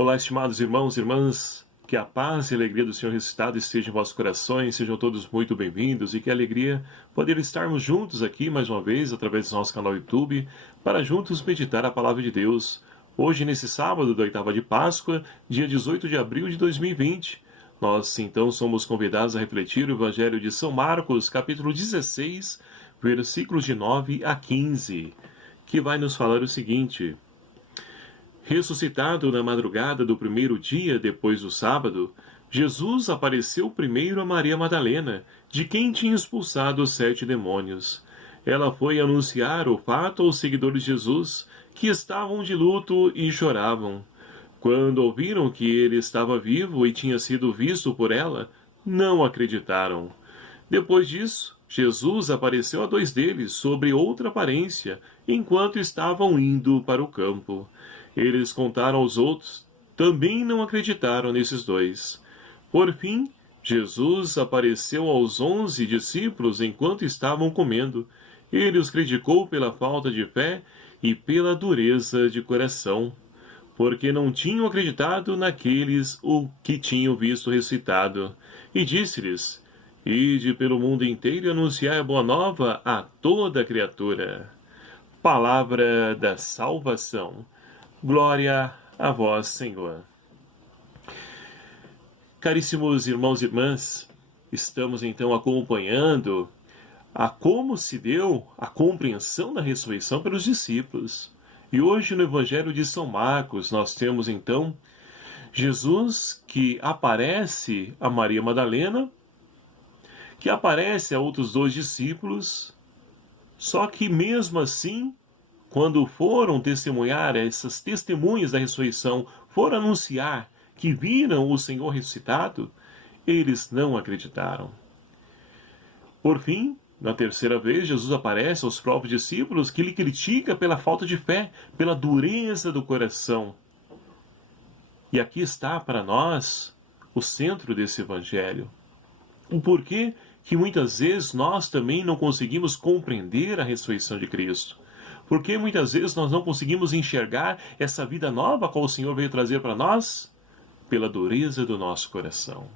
Olá, estimados irmãos e irmãs, que a paz e a alegria do Senhor ressuscitado esteja em vossos corações, sejam todos muito bem-vindos e que alegria poder estarmos juntos aqui mais uma vez através do nosso canal YouTube para juntos meditar a palavra de Deus. Hoje, nesse sábado da oitava de Páscoa, dia 18 de abril de 2020, nós então somos convidados a refletir o Evangelho de São Marcos, capítulo 16, versículos de 9 a 15, que vai nos falar o seguinte: ressuscitado na madrugada do primeiro dia depois do sábado, Jesus apareceu primeiro a Maria Madalena, de quem tinha expulsado os 7 demônios. Ela foi anunciar o fato aos seguidores de Jesus, que estavam de luto e choravam. Quando ouviram que ele estava vivo e tinha sido visto por ela, não acreditaram. Depois disso, Jesus apareceu a 2 deles sobre outra aparência, enquanto estavam indo para o campo. Eles contaram aos outros, também não acreditaram nesses 2. Por fim, Jesus apareceu aos 11 discípulos enquanto estavam comendo. Ele os criticou pela falta de fé e pela dureza de coração, porque não tinham acreditado naqueles o que tinham visto ressuscitado. E disse-lhes: ide pelo mundo inteiro e anunciai a boa nova a toda criatura. Palavra da salvação. Glória a vós, Senhor. Caríssimos irmãos e irmãs, estamos então acompanhando a como se deu a compreensão da ressurreição pelos discípulos. E hoje no Evangelho de São Marcos nós temos então Jesus que aparece a Maria Madalena, que aparece a outros 2 discípulos, só que mesmo assim, quando foram testemunhar, essas testemunhas da ressurreição, foram anunciar que viram o Senhor ressuscitado, eles não acreditaram. Por fim, na terceira vez, Jesus aparece aos próprios discípulos que lhe critica pela falta de fé, pela dureza do coração. E aqui está para nós o centro desse evangelho. O porquê que muitas vezes nós também não conseguimos compreender a ressurreição de Cristo. Porque muitas vezes nós não conseguimos enxergar essa vida nova que o Senhor veio trazer para nós? Pela dureza do nosso coração.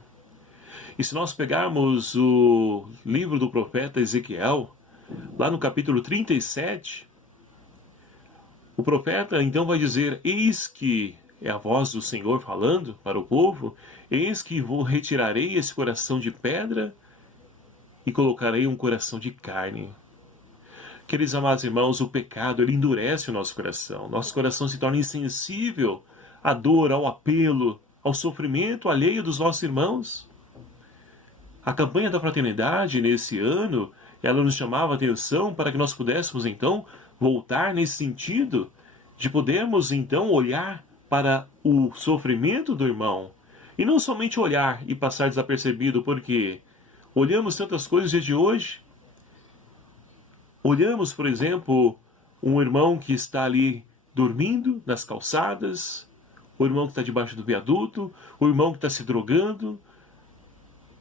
E se nós pegarmos o livro do profeta Ezequiel, lá no capítulo 37, o profeta então vai dizer: eis que é a voz do Senhor falando para o povo, eis que retirarei esse coração de pedra e colocarei um coração de carne. Queridos amados irmãos, o pecado ele endurece o nosso coração. Nosso coração se torna insensível à dor, ao apelo, ao sofrimento alheio dos nossos irmãos. A campanha da fraternidade nesse ano, ela nos chamava a atenção para que nós pudéssemos então voltar nesse sentido de podermos então olhar para o sofrimento do irmão e não somente olhar e passar desapercebido, porque olhamos tantas coisas no dia de hoje. Olhamos, por exemplo, um irmão que está ali dormindo nas calçadas, o irmão que está debaixo do viaduto, o irmão que está se drogando,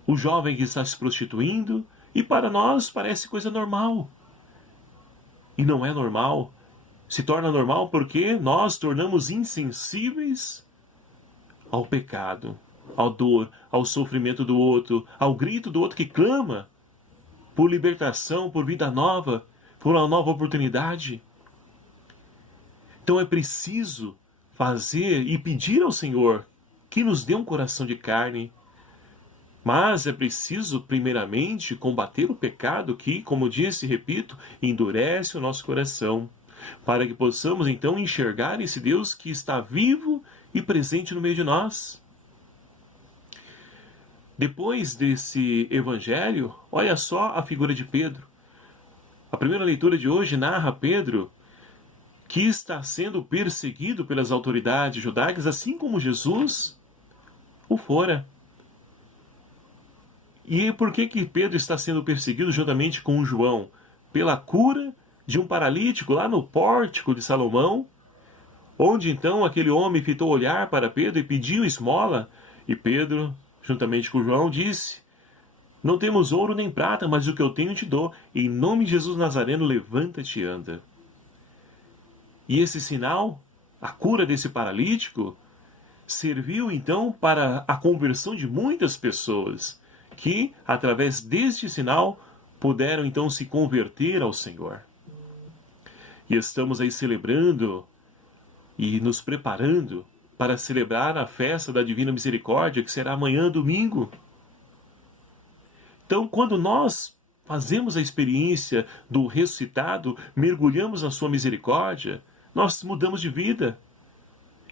o jovem que está se prostituindo, e para nós parece coisa normal. E não é normal. Se torna normal porque nós tornamos insensíveis ao pecado, à dor, ao sofrimento do outro, ao grito do outro que clama por libertação, por vida nova, por uma nova oportunidade. Então é preciso fazer e pedir ao Senhor que nos dê um coração de carne. Mas é preciso, primeiramente, combater o pecado que, como disse e repito, endurece o nosso coração, para que possamos então enxergar esse Deus que está vivo e presente no meio de nós. Depois desse evangelho, olha só a figura de Pedro. A primeira leitura de hoje narra Pedro que está sendo perseguido pelas autoridades judaicas, assim como Jesus o fora. E por que Pedro está sendo perseguido juntamente com João? Pela cura de um paralítico lá no pórtico de Salomão, onde então aquele homem fitou olhar para Pedro e pediu esmola, e Pedro, juntamente com João, disse: não temos ouro nem prata, mas o que eu tenho te dou. Em nome de Jesus Nazareno, levanta-te e anda. E esse sinal, a cura desse paralítico, serviu então para a conversão de muitas pessoas que, através deste sinal, puderam então se converter ao Senhor. E estamos aí celebrando e nos preparando para celebrar a festa da Divina Misericórdia, que será amanhã, domingo. Então, quando nós fazemos a experiência do ressuscitado, mergulhamos na sua misericórdia, nós mudamos de vida.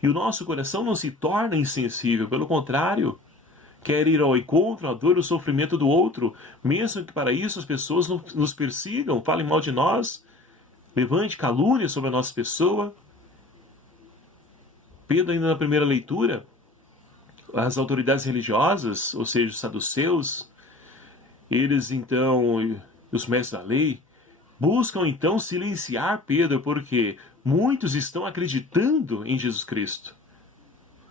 E o nosso coração não se torna insensível, pelo contrário, quer ir ao encontro, à dor e ao sofrimento do outro, mesmo que para isso as pessoas nos persigam, falem mal de nós, levante calúnia sobre a nossa pessoa. Pedro, ainda na primeira leitura, as autoridades religiosas, ou seja, os saduceus, eles então, os mestres da lei, buscam então silenciar Pedro, porque muitos estão acreditando em Jesus Cristo.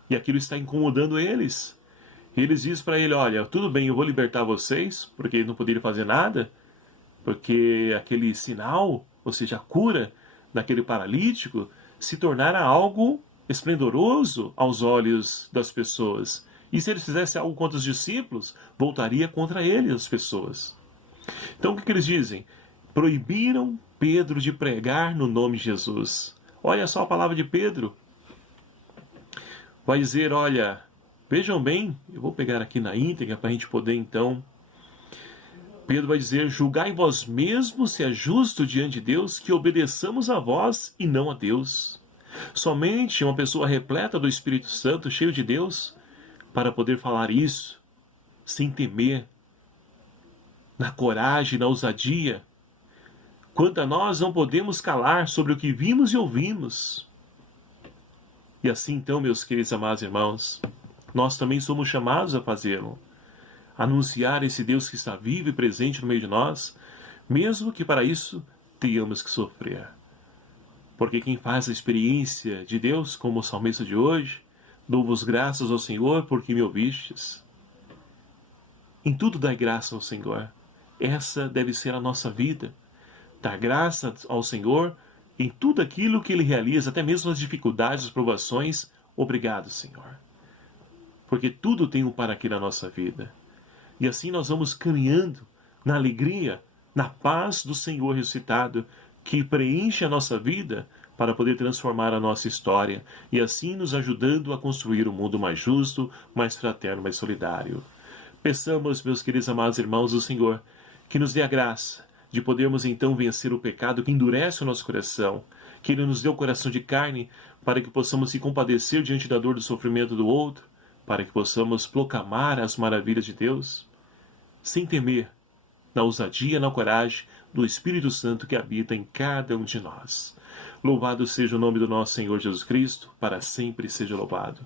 E aquilo está incomodando eles. Eles dizem para ele, olha, tudo bem, eu vou libertar vocês, porque eles não poderiam fazer nada, porque aquele sinal, ou seja, a cura daquele paralítico, se tornara algo esplendoroso aos olhos das pessoas. E se eles fizessem algo contra os discípulos, voltaria contra eles as pessoas. Então o que eles dizem? Proibiram Pedro de pregar no nome de Jesus. Olha só a palavra de Pedro. Vai dizer, olha, vejam bem, eu vou pegar aqui na íntegra para a gente poder então... Pedro vai dizer, julgai vós mesmos se é justo diante de Deus que obedeçamos a vós e não a Deus. Somente uma pessoa repleta do Espírito Santo, cheio de Deus, para poder falar isso, sem temer, na coragem, na ousadia. Quanto a nós, não podemos calar sobre o que vimos e ouvimos. E assim então, meus queridos amados irmãos, nós também somos chamados a fazê-lo. Anunciar esse Deus que está vivo e presente no meio de nós, mesmo que para isso tenhamos que sofrer. Porque quem faz a experiência de Deus, como o salmista de hoje, dou-vos graças ao Senhor porque me ouvistes. Em tudo dai graça ao Senhor. Essa deve ser a nossa vida. Dar graça ao Senhor em tudo aquilo que Ele realiza, até mesmo as dificuldades, as provações. Obrigado, Senhor. Porque tudo tem um para aqui na nossa vida. E assim nós vamos caminhando na alegria, na paz do Senhor ressuscitado, que preenche a nossa vida para poder transformar a nossa história e assim nos ajudando a construir um mundo mais justo, mais fraterno, mais solidário. Peçamos, meus queridos amados irmãos do Senhor, que nos dê a graça de podermos então vencer o pecado que endurece o nosso coração, que Ele nos dê o coração de carne para que possamos se compadecer diante da dor e do sofrimento do outro, para que possamos proclamar as maravilhas de Deus, sem temer, na ousadia e na coragem do Espírito Santo que habita em cada um de nós. Louvado seja o nome do nosso Senhor Jesus Cristo, para sempre seja louvado.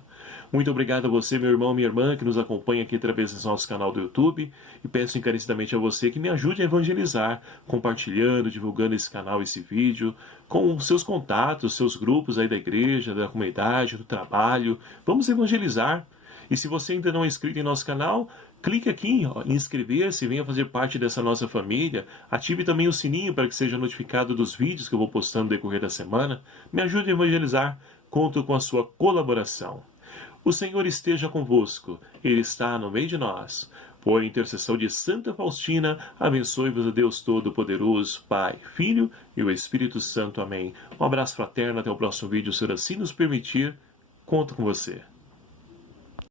Muito obrigado a você, meu irmão, minha irmã, que nos acompanha aqui através do nosso canal do YouTube, e peço encarecidamente a você que me ajude a evangelizar, compartilhando, divulgando esse canal, esse vídeo, com seus contatos, seus grupos aí da igreja, da comunidade, do trabalho. Vamos evangelizar. E se você ainda não é inscrito em nosso canal, clique aqui em inscrever-se, venha fazer parte dessa nossa família. Ative também o sininho para que seja notificado dos vídeos que eu vou postando no decorrer da semana. Me ajude a evangelizar. Conto com a sua colaboração. O Senhor esteja convosco. Ele está no meio de nós. Por intercessão de Santa Faustina, abençoe-vos o Deus Todo-Poderoso, Pai, Filho e o Espírito Santo. Amém. Um abraço fraterno. Até o próximo vídeo, se assim nos permitir. Conto com você.